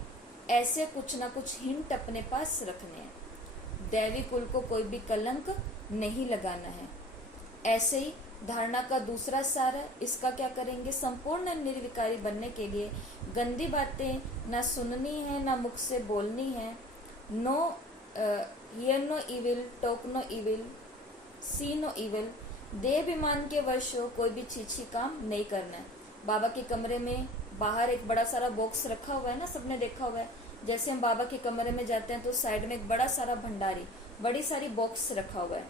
ऐसे कुछ ना कुछ हिंट अपने पास रखने हैं। दैवी कुल को कोई भी कलंक नहीं लगाना है। ऐसे ही धारणा का दूसरा सार है। इसका क्या करेंगे? संपूर्ण निर्विकारी बनने के लिए गंदी बातें ना सुननी है, ना मुख से बोलनी है। No hear no evil, talk no evil, see no evil. देहाभिमान के वश हो कोई भी छीछी काम नहीं करना है। बाबा के कमरे में बाहर एक बड़ा सारा बॉक्स रखा हुआ है ना, सबने देखा हुआ है। जैसे हम बाबा के कमरे में जाते हैं तो साइड में एक बड़ा सारा भंडारी, बड़ी सारी बॉक्स रखा हुआ है।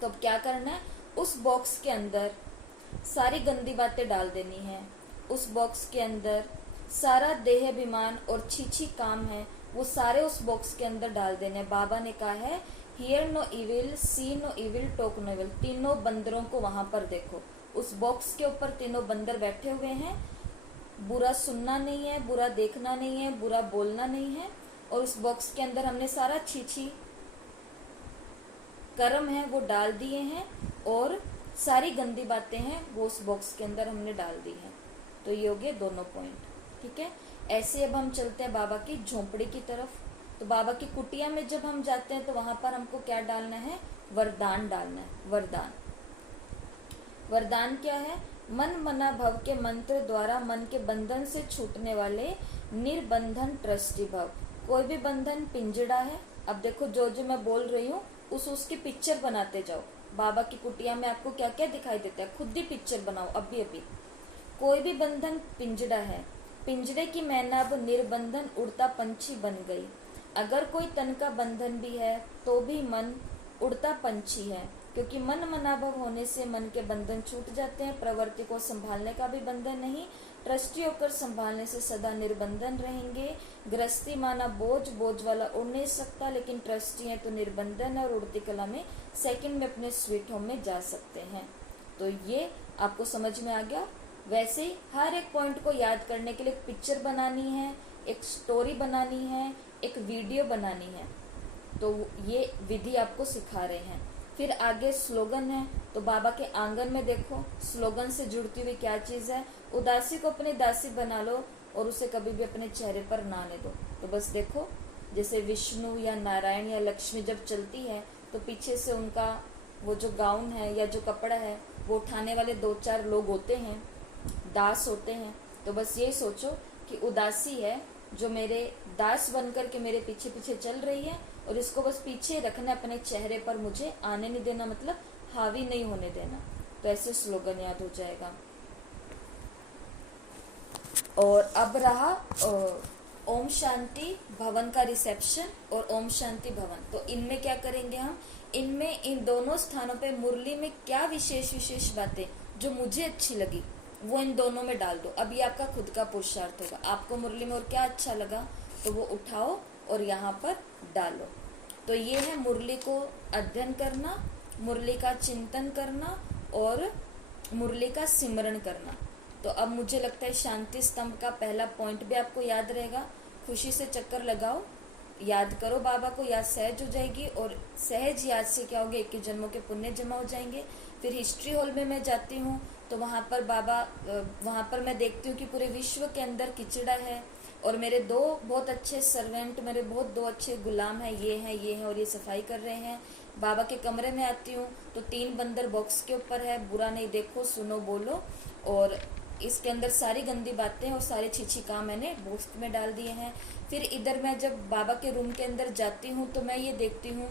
तो अब क्या करना है? उस बॉक्स के अंदर सारी गंदी बातें डाल देनी है। उस बॉक्स के अंदर सारा देहाभिमान और छीछी काम है वो सारे उस बॉक्स के अंदर डाल देने। बाबा ने कहा है hear no evil, see no evil, talk no evil. तीनों बंदरों को वहां पर देखो। उस बॉक्स के ऊपर तीनों बंदर बैठे हुए हैं। बुरा सुनना नहीं है, बुरा देखना नहीं है, बुरा बोलना नहीं है। और उस बॉक्स के अंदर हमने सारा छीछी कर्म है वो डाल दिए हैं और सारी गंदी बातें हैं वो उस बॉक्स के अंदर हमने डाल दी हैं। तो ये हो गए दोनों पॉइंट, ठीक है। ऐसे अब हम चलते हैं बाबा की झोंपड़ी की तरफ। तो बाबा की कुटिया में जब हम जाते हैं तो वहां पर हमको क्या डालना है? वरदान डालना है। वरदान, वरदान क्या है? मन मना भव के मंत्र द्वारा मन के बंधन से छूटने वाले निर्बंधन ट्रस्टी भव। कोई भी बंधन पिंजड़ा है। अब देखो जो जो मैं बोल रही हूँ उसकी पिक्चर बनाते जाओ। बाबा की कुटिया में आपको क्या क्या दिखाई देता है, खुद ही पिक्चर बनाओ अभी अभी। कोई भी बंधन पिंजड़ा है, पिंजड़े की मैना अब निर्बंधन उड़ता पंछी बन गई। अगर कोई तन का बंधन भी है तो भी मन उड़ता पंछी है, क्योंकि मन मनाभव होने से मन के बंधन छूट जाते हैं। प्रवृत्ति को संभालने का भी बंधन नहीं, ट्रस्टी होकर संभालने से सदा निर्बंधन रहेंगे। गृहस्थी माना बोझ, बोझ वाला उड़ नहीं सकता, लेकिन ट्रस्टी है तो निर्बंधन और उड़ती कला में सेकंड में अपने स्वीट होम में जा सकते हैं। तो ये आपको समझ में आ गया। वैसे ही हर एक पॉइंट को याद करने के लिए एक पिक्चर बनानी है, एक स्टोरी बनानी है, एक वीडियो बनानी है। तो ये विधि आपको सिखा रहे हैं। फिर आगे स्लोगन है। तो बाबा के आंगन में देखो स्लोगन से जुड़ती हुई क्या चीज है? उदासी को अपनी दासी बना लो और उसे कभी भी अपने चेहरे पर ना आने दो। तो बस देखो, जैसे विष्णु या नारायण या लक्ष्मी जब चलती है तो पीछे से उनका वो जो गाउन है या जो कपड़ा है वो उठाने वाले 2-4 लोग होते हैं, दास होते हैं। तो बस यही सोचो कि उदासी है जो मेरे दास बनकर के मेरे पीछे पीछे चल रही है और इसको बस पीछे रखना अपने चेहरे पर, मुझे आने नहीं देना, मतलब हावी नहीं होने देना। तो ऐसे स्लोगन याद हो जाएगा। और अब रहा ओम शांति भवन का रिसेप्शन और ओम शांति भवन। तो इनमें क्या करेंगे हम? इनमें इन दोनों स्थानों पे मुरली में क्या विशेष बातें जो मुझे अच्छी लगी वो इन दोनों में डाल दो। अब ये आपका खुद का पुरुषार्थ होगा। आपको मुरली में और क्या अच्छा लगा तो वो उठाओ और यहाँ पर डालो। तो ये है मुरली को अध्ययन करना, मुरली का चिंतन करना और मुरली का सिमरण करना। तो अब मुझे लगता है शांति स्तंभ का पहला पॉइंट भी आपको याद रहेगा। खुशी से चक्कर लगाओ, याद करो बाबा को, याद सहज हो जाएगी और सहज याद से क्या होगा? 21 जन्मों के पुण्य जमा हो जाएंगे। फिर हिस्ट्री हॉल में मैं जाती हूँ तो वहाँ पर मैं देखती हूँ कि पूरे विश्व के अंदर किचड़ा है और मेरे 2 बहुत अच्छे सर्वेंट, मेरे 2 अच्छे गुलाम हैं, ये हैं और ये सफाई कर रहे हैं। बाबा के कमरे में आती हूँ तो 3 बंदर बॉक्स के ऊपर है, बुरा नहीं देखो, सुनो बोलो। और इसके अंदर सारी गंदी बातें और सारे छीछी काम मैंने बॉक्स में डाल दिए हैं। फिर इधर मैं जब बाबा के रूम के अंदर जाती हूँ तो मैं ये देखती हूँ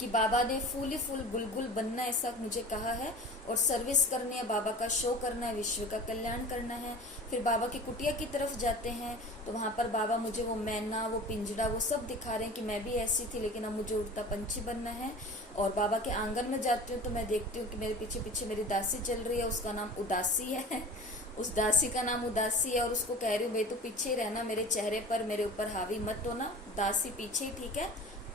कि बाबा ने फूल ही फूल गुलगुल बनना ऐसा मुझे कहा है, और सर्विस करनी है, बाबा का शो करना है, विश्व का कल्याण करना है। फिर बाबा की कुटिया की तरफ जाते हैं तो वहाँ पर बाबा मुझे वो मैना, वो पिंजड़ा, वो सब दिखा रहे हैं कि मैं भी ऐसी थी लेकिन अब मुझे उड़ता पंछी बनना है। और बाबा के आंगन में जाती हूँ तो मैं देखती हूँ कि मेरे पीछे पीछे मेरी दासी चल रही है, उसका नाम उदासी है उस दासी का नाम उदासी है, और उसको कह रही हूँ भाई तो पीछे ही रहना, मेरे चेहरे पर मेरे ऊपर हावी मत होना, दासी पीछे ही ठीक है,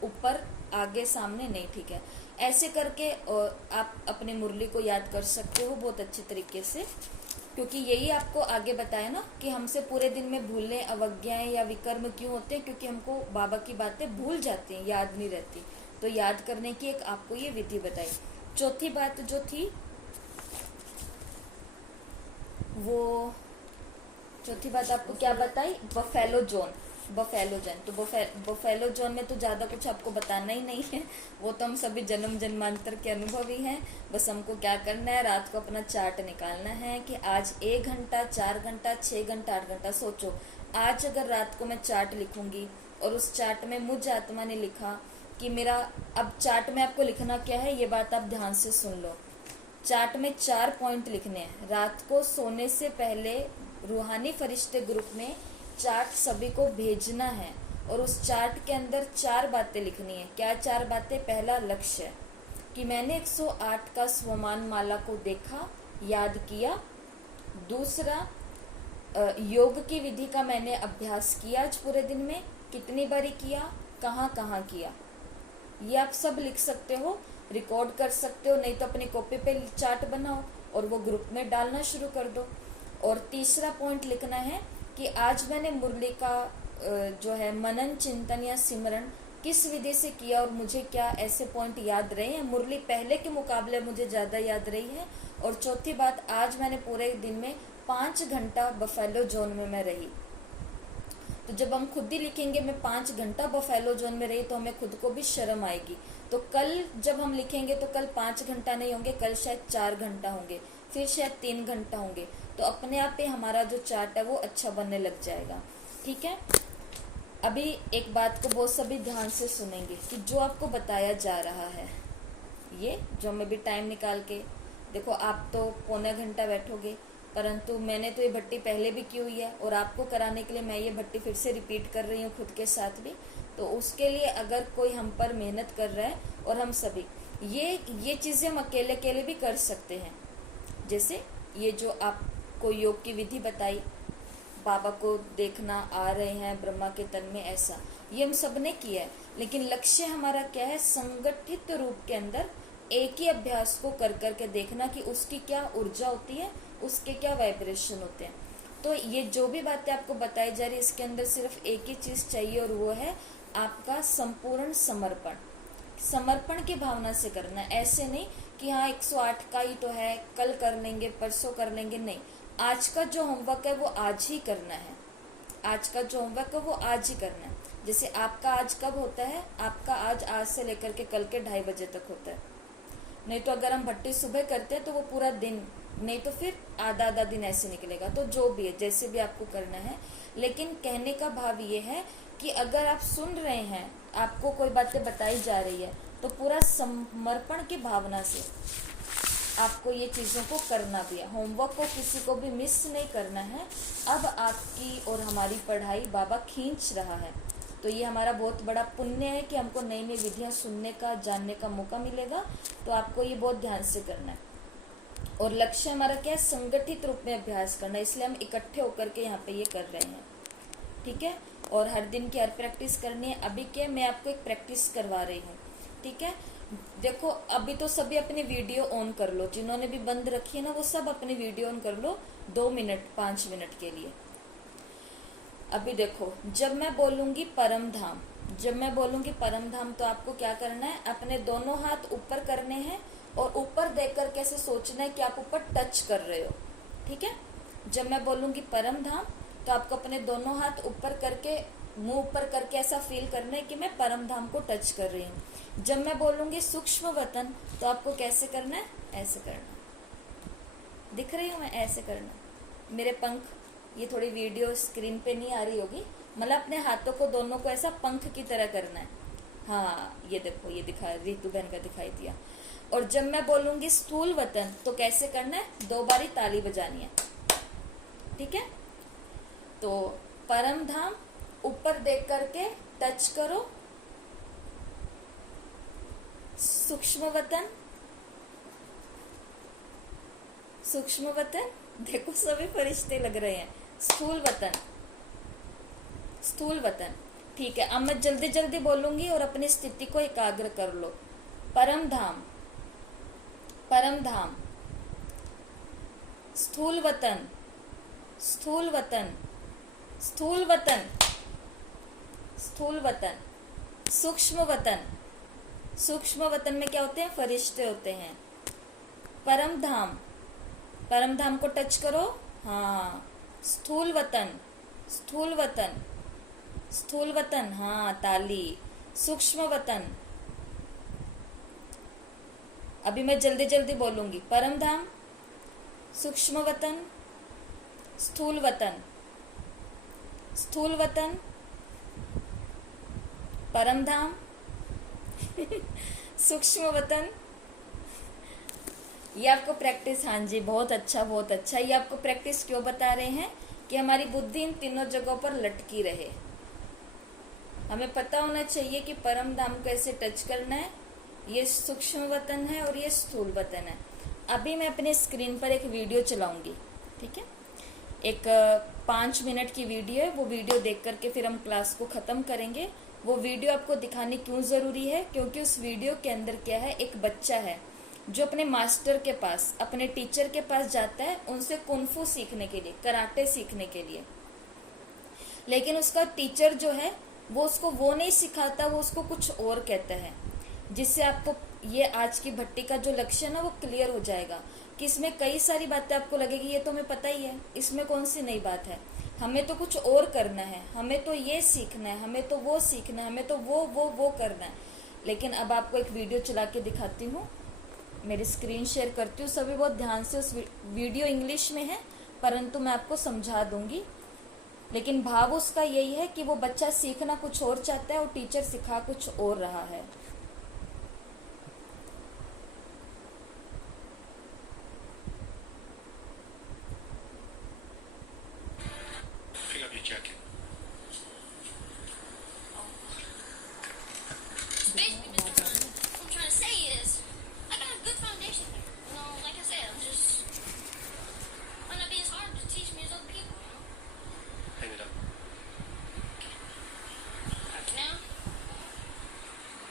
ऊपर आगे सामने नहीं ठीक है। ऐसे करके आप अपनी मुरली को याद कर सकते हो बहुत अच्छे तरीके से, क्योंकि यही आपको आगे बताया ना कि हमसे पूरे दिन में भूलें, अवज्ञाएं या विकर्म क्यों होते हैं, क्योंकि हमको बाबा की बातें भूल जाती हैं, याद नहीं रहती। तो याद करने की एक आपको ये विधि बताई। चौथी बात जो थी वो, चौथी बात आपको क्या बताई, बफेलो जोन। बफेलो जोन, तो बफेलो जोन में तो ज्यादा कुछ आपको बताना ही नहीं है, वो तो हम सभी जन्म जन्मांतर के अनुभवी हैं। बस हमको क्या करना है, रात को अपना चार्ट निकालना है कि आज 1 घंटा, 4 घंटा, 6 घंटा, 8 घंटा। सोचो आज अगर रात को मैं चार्ट लिखूंगी और उस चार्ट में मुझ आत्मा ने लिखा कि मेरा, अब चार्ट में आपको लिखना क्या है ये बात आप ध्यान से सुन लो। चार्ट में 4 पॉइंट लिखने हैं। रात को सोने से पहले रूहानी फरिश्ते ग्रुप में चार्ट सभी को भेजना है, और उस चार्ट के अंदर 4 बातें लिखनी है। क्या 4 बातें? पहला लक्ष्य कि मैंने 108 का स्वमान माला को देखा, याद किया। दूसरा, योग की विधि का मैंने अभ्यास किया आज पूरे दिन में, कितनी बारी किया, कहाँ कहाँ किया, ये आप सब लिख सकते हो, रिकॉर्ड कर सकते हो, नहीं तो अपनी कॉपी पे चार्ट बनाओ और वो ग्रुप में डालना शुरू कर दो। और तीसरा पॉइंट लिखना है कि आज मैंने मुरली का जो है मनन, चिंतन या सिमरन किस विधि से किया और मुझे क्या ऐसे पॉइंट याद रहे हैं, मुरली पहले के मुकाबले मुझे ज़्यादा याद रही है। और चौथी बात, आज मैंने पूरे दिन में 5 घंटा बफेलो जोन में मैं रही। तो जब हम खुद ही लिखेंगे मैं 5 घंटा बफेलो जोन में रही तो हमें खुद को भी शर्म आएगी। तो कल जब हम लिखेंगे तो कल 5 घंटा नहीं होंगे, कल शायद 4 घंटा होंगे, फिर शायद 3 घंटा होंगे। तो अपने आप ही हमारा जो चार्ट है वो अच्छा बनने लग जाएगा। ठीक है, अभी एक बात को बहुत सभी ध्यान से सुनेंगे कि जो आपको बताया जा रहा है, ये जो मैं भी टाइम निकाल के, देखो आप तो पौना घंटा बैठोगे, परंतु मैंने तो ये भट्टी पहले भी की हुई है और आपको कराने के लिए मैं ये भट्टी फिर से रिपीट कर रही हूँ खुद के साथ भी। तो उसके लिए अगर कोई हम पर मेहनत कर रहा है, और हम सभी ये चीज़ें हम अकेले अकेले भी कर सकते हैं। जैसे ये जो आपको योग की विधि बताई, बाबा को देखना, आ रहे हैं ब्रह्मा के तन में, ऐसा ये हम सब ने किया है। लेकिन लक्ष्य हमारा क्या है, संगठित रूप के अंदर एक ही अभ्यास को कर करके देखना कि उसकी क्या ऊर्जा होती है, उसके क्या वाइब्रेशन होते हैं। तो ये जो भी बातें आपको बताई जा रही है इसके अंदर सिर्फ एक ही चीज चाहिए, और वो है आपका संपूर्ण समर्पण। समर्पण की भावना से करना है, ऐसे नहीं कि हाँ 108 का ही तो है, कल कर लेंगे, परसों कर लेंगे, नहीं। आज का जो होमवर्क है वो आज ही करना है, आज का जो होमवर्क है वो आज ही करना है। जैसे आपका आज कब होता है, आपका आज से लेकर के कल के 2:30 बजे तक होता है। नहीं तो अगर हम भट्टी सुबह करते हैं तो वो पूरा दिन, नहीं तो फिर आधा आधा दिन ऐसे निकलेगा। तो जो भी है, जैसे भी आपको करना है, लेकिन कहने का भाव ये है कि अगर आप सुन रहे हैं, आपको कोई बातें बताई जा रही है, तो पूरा समर्पण की भावना से आपको ये चीज़ों को करना भी है। होमवर्क को किसी को भी मिस नहीं करना है। अब आपकी और हमारी पढ़ाई बाबा खींच रहा है, तो ये हमारा बहुत बड़ा पुण्य है कि हमको नई नई विधियाँ सुनने का, जानने का मौका मिलेगा। तो आपको ये बहुत ध्यान से करना है। और लक्ष्य हमारा क्या है, संगठित रूप में अभ्यास करना, इसलिए हम इकट्ठे होकर के यहाँ पे ये कर रहे हैं। ठीक है, और हर दिन की हर प्रैक्टिस करनी है। अभी क्या, मैं आपको एक प्रैक्टिस करवा रही हूँ। ठीक है, देखो अभी तो सभी अपनी वीडियो ऑन कर लो, जिन्होंने भी बंद रखी है ना वो सब अपनी वीडियो ऑन कर लो 2 मिनट 5 मिनट के लिए। अभी देखो, जब मैं बोलूंगी परम धाम, जब मैं बोलूंगी परम धाम, तो आपको क्या करना है, अपने दोनों हाथ ऊपर करने हैं और ऊपर देखकर कैसे सोचना है कि आप ऊपर टच कर रहे हो। ठीक है, जब मैं बोलूंगी परम धाम तो आपको अपने दोनों हाथ ऊपर करके, मुंह ऊपर करके ऐसा फील करना है कि मैं परम धाम को टच कर रही हूँ। जब मैं बोलूंगी सूक्ष्म वतन तो आपको कैसे करना है, ऐसे करना। दिख रही हूँ मैं, ऐसे करना। मेरे पंख, ये थोड़ी वीडियो स्क्रीन पे नहीं आ रही होगी, मतलब अपने हाथों को दोनों को ऐसा पंख की तरह करना है। हाँ ये देखो, ये दिखा, रितु बहन का दिखाई दिया। और जब मैं बोलूंगी स्थूल वतन तो कैसे करना है, 2 बारी ताली बजानी है, ठीक है। तो परम धाम ऊपर देख करके टच करो, सूक्ष्म वतन, सूक्ष्म वतन, देखो सभी फरिश्ते लग रहे हैं। स्थूल वतन, स्थूल वतन, ठीक है। अब मैं जल्दी जल्दी बोलूंगी और अपनी स्थिति को एकाग्र कर लो। परम धाम, परम धाम, स्थूल वतन, स्थूल वतन, स्थूल वतन, स्थूल वतन, सूक्ष्म वतन, सूक्ष्म वतन में क्या होते हैं, फरिश्ते होते हैं। परम धाम, परम धाम को टच करो, हाँ। स्थूल वतन, स्थूल वतन, स्थूल वतन, हाँ ताली। सूक्ष्म वतन, अभी मैं जल्दी जल्दी बोलूंगी। परम धाम, सूक्ष्म वतन, स्थूल वतन, स्थूल वतन, परम धाम, सूक्ष्म वतन। ये आपको प्रैक्टिस, हाँ जी बहुत अच्छा बहुत अच्छा। ये आपको प्रैक्टिस क्यों बता रहे हैं कि हमारी बुद्धि इन तीनों जगहों पर लटकी रहे। हमें पता होना चाहिए कि परम धाम को ऐसे टच करना है, ये सूक्ष्म वतन है और ये स्थूल वतन है। अभी मैं अपने स्क्रीन पर एक वीडियो चलाऊंगी, ठीक है। एक 5 मिनट की वीडियो है, वो वीडियो देख करके फिर हम क्लास को ख़त्म करेंगे। वो वीडियो आपको दिखानी क्यों ज़रूरी है, क्योंकि उस वीडियो के अंदर क्या है, एक बच्चा है जो अपने मास्टर के पास, अपने टीचर के पास जाता है उनसे कुंफू सीखने के लिए, कराटे सीखने के लिए। लेकिन उसका टीचर जो है वो उसको वो नहीं सिखाता, वो उसको कुछ और कहता है। जिससे आपको ये आज की भट्टी का जो लक्ष्य है ना वो क्लियर हो जाएगा कि इसमें कई सारी बातें आपको लगेगी ये तो हमें पता ही है, इसमें कौन सी नई बात है, हमें तो कुछ और करना है, हमें तो ये सीखना है, हमें तो वो सीखना है, हमें तो वो करना है। लेकिन अब आपको एक वीडियो चला के दिखाती हूँ, मेरी स्क्रीन शेयर करती हूँ, सभी बहुत ध्यान से। उस वीडियो इंग्लिश में है परंतु मैं आपको समझा दूंगी। लेकिन भाव उसका यही है कि वो बच्चा सीखना कुछ और चाहता है और टीचर सिखा कुछ और रहा है। Pick up your jacket. Basically, Mr. Hunt, what I'm trying to say is, I got a good foundation here. You know, like I said, might not be as hard to teach me as other people, you know? Hang it up. Now,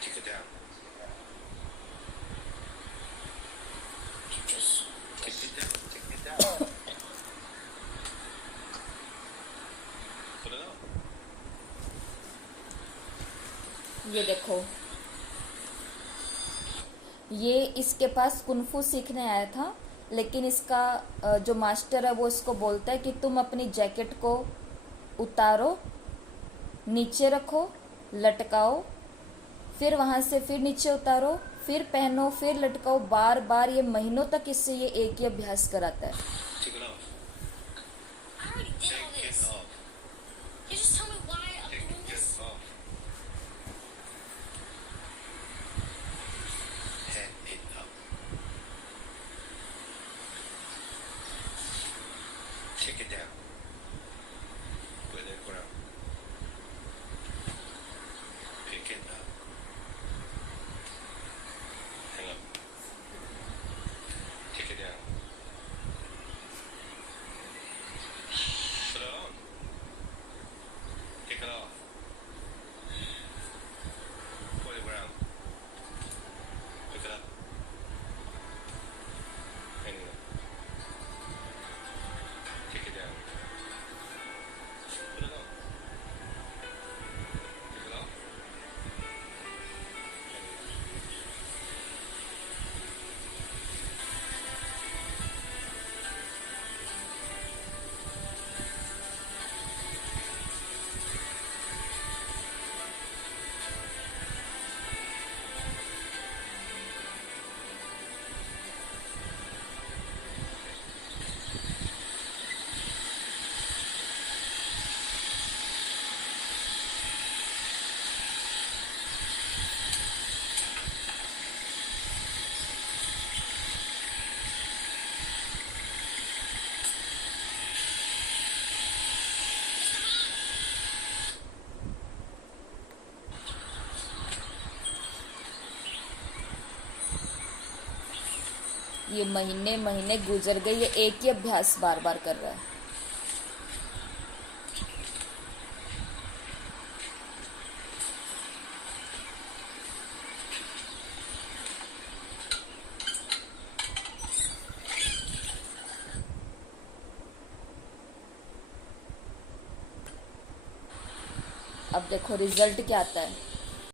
Take it down. you just, Take it down. Take it down. Put it up. ये देखो, ये इसके पास kung fu सीखने आया था, लेकिन इसका जो मास्टर है वो इसको बोलता है कि तुम अपनी जैकेट को उतारो, नीचे रखो, लटकाओ, फिर वहाँ से फिर नीचे उतारो, फिर पहनो, फिर लटकाओ, बार बार। ये महीनों तक इससे ये एक ही अभ्यास कराता है। Take it off. I already did all Take this. it off. You just tell me why I'm Take doing this. it off. Hand it up. Take it down. Put it in the ground. Pick it up. Hang up. Take it down. ये महीने महीने गुजर गए, ये एक ही अभ्यास बार बार कर रहा है। अब देखो रिजल्ट क्या आता है।